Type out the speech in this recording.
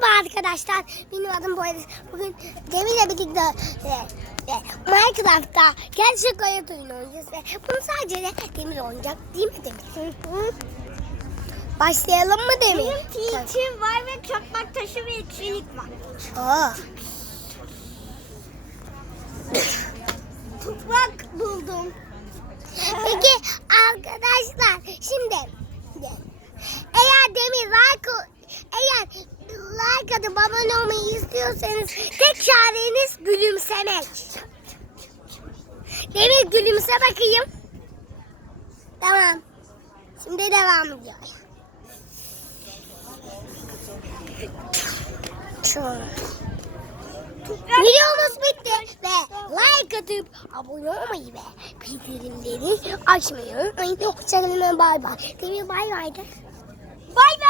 Merhaba arkadaşlar. Benim adım Boyaz. Bugün Demir'le birlikte e, e, Minecraft'ta gerçek hayat oyunu oynayacağız ve bunu sadece de Demir oynayacak değil mi Demir? Başlayalım mı Demir? Benim tilkim var ve çakmak taşı ve çelik var. Aa, Toprak buldum. Peki arkadaşlar şimdi eğer Demir like eğer like atıp abone olmayı istiyorsanız tek çareniz gülümsemek. Demir gülümse bakayım. Tamam. Şimdi devam ediyor. Videomuz bitti ve like atıp abone olmayı ve bildirimleri açmayı unutmayın. Hoşçakalın bay bay. Demir bay bay de. Bay bay.